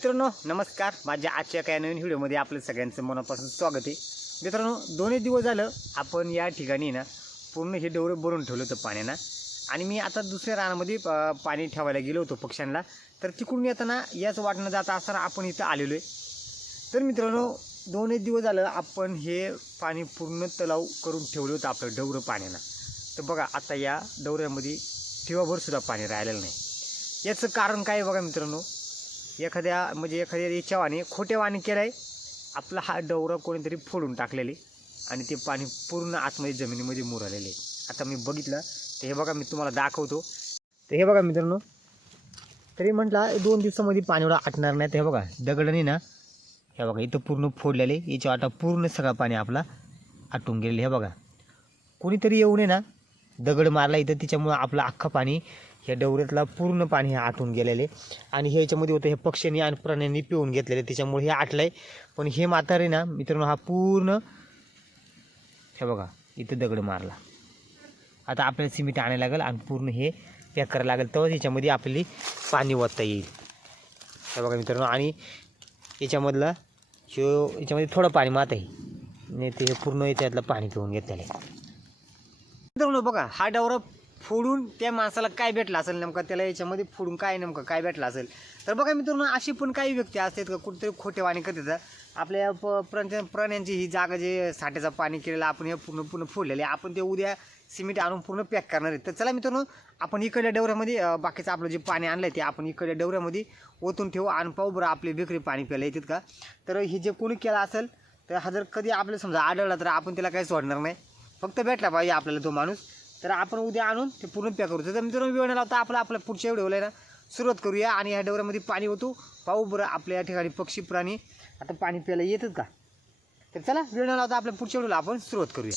मित्रांनो नमस्कार. माझ्या आजच्या काही नवीन व्हिडिओमध्ये आपलं सगळ्यांचं मनापासून स्वागत आहे. मित्रांनो दोन्ही दिवस झालं आपण या ठिकाणी ना पूर्ण हे डवरं भरून ठेवलं होतं पाण्यानं. आणि मी आता दुसऱ्या रानामध्ये पाणी ठेवायला गेलो होतो पक्ष्यांना. तर तिकडून येताना याच वाटणं जाता असताना आपण इथं आलेलो आहे. तर मित्रांनो दोन एक दिवस झालं आपण हे पाणी पूर्ण तलाव करून ठेवलं होतं आपलं डवरं पाण्यानं. तर बघा आता या डवऱ्यामध्ये ठेवाभर सुद्धा पाणी राहिलेलं नाही. याचं कारण काय बघा मित्रांनो एखाद्या म्हणजे एखाद्या याच्यावाने खोट्यावाने केलं आहे आपला हा डवरा कोणीतरी फोडून टाकलेली आणि ते पाणी पूर्ण आतमध्ये जमिनीमध्ये मुरलेले. आता मी बघितलं तर हे बघा मी तुम्हाला दाखवतो. तर हे बघा मित्रांनो तरी म्हटलं दोन दिवसामध्ये पाणी एवढं आटणार नाही. तर हे बघा दगडाने ना हे बघा इथं पूर्ण फोडलेले याच्या आता पूर्ण सगळा पाणी आपला आटून गेलेलं हे बघा कोणीतरी येऊ नये ना दगड मारला इथं त्याच्यामुळं आपलं अख्खं पाणी ह्या डवऱ्यातला पूर्ण पाणी हे आटून गेलेले आणि हे याच्यामध्ये होतं हे पक्ष्यांनी आणि प्राण्यांनी पिऊन घेतलेले त्याच्यामुळे हे आटलं आहे पण हे म्हातारे ना मित्रांनो हा पूर्ण हे बघा इथं दगड मारला. आता आपल्याला सिमेंट आणायला लागेल आणि पूर्ण हे पॅक करायला लागेल. तेव्हाच याच्यामध्ये आपली पाणी ओतता येईल. हे बघा मित्रांनो आणि याच्यामधलं ह्यो याच्यामध्ये थोडं पाणी मात आहे. नाही ते पूर्ण याच्यातलं पाणी पिऊन घेतलेलं आहे. मित्रांनो बघा हा डवरा फोडून त्या माणसाला काय भेटला असेल नेमका? त्याला याच्यामध्ये फोडून काय नेमकं? काय भेटलं असेल? तर बघा मित्रांनो अशी पण काही व्यक्ती असतात का? कुठेतरी खोटेवाणी करतात आपल्या प प्राण्या प्राण्यांची ही जागा जे साठ्याचं पाणी केलेलं आपण हे पूर्ण पूर्ण फोडलेले आपण ते उद्या सिमेंट आणून पूर्ण पॅक करणार आहे तर चला मित्रांनो आपण इकडल्या डवऱ्यामध्ये बाकीचं आपलं जे पाणी आणलं आहे ते आपण इकडल्या डवऱ्यामध्ये ओतून ठेवू आणि पाहू बरं आपले बेकरी पाणी प्यायला येतात का? तर हे जे कोणी केलं असेल तर हा जर कधी आपलं समजा आढळला तर आपण त्याला काही सोडणार नाही. फक्त भेटला पाहिजे आपल्याला तो माणूस. तर आपण उद्या आणून ते पूर्ण पॅक करू. तर मित्रांनो वेळ न लावता आपला आपल्या पुढच्या व्हिडिओला ना सुरुवात करूया आणि ह्या डोऱ्यामध्ये पाणी होतो पाहू बरं आपल्या या ठिकाणी पक्षी प्राणी आता पाणी प्यायला येतात का? तर चला वेळ न लावता आपल्या पुढच्या व्हिडिओला आपण सुरुवात करूया.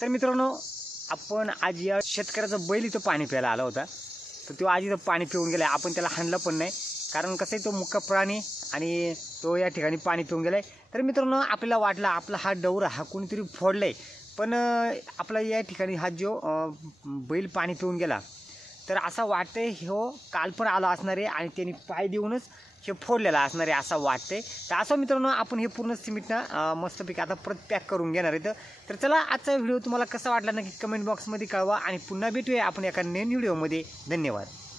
तर मित्रांनो आपण आज या शेतकऱ्याचा बैल इथं पाणी प्यायला आला होता. तर तो आज इथं पाणी पिऊन गेला आपण त्याला हाणलं पण नाही. कारण कसं आहे तो मुक्का प्राणी आणि तो या ठिकाणी पाणी पिऊन गेलाय. तर मित्रांनो आपल्याला वाटला आपला हा डवरा हा कोणीतरी आहे पण आपला या ठिकाणी हा जो बैल पाणी पिऊन गेला तर असं वाटतंय हो काल पण आला असणार आहे आणि त्यांनी पाय देऊनच हे फोडलेला असणार आहे असं वाटतंय. तर असं मित्रांनो आपण हे पूर्ण सिमेंटनं मस्तपैकी आता परत पॅक करून घेणार आहे. तर चला आजचा व्हिडिओ तुम्हाला कसा वाटला नक्की कमेंट बॉक्समध्ये कळवा आणि पुन्हा भेटूया आपण एका नवीन व्हिडिओमध्ये. धन्यवाद.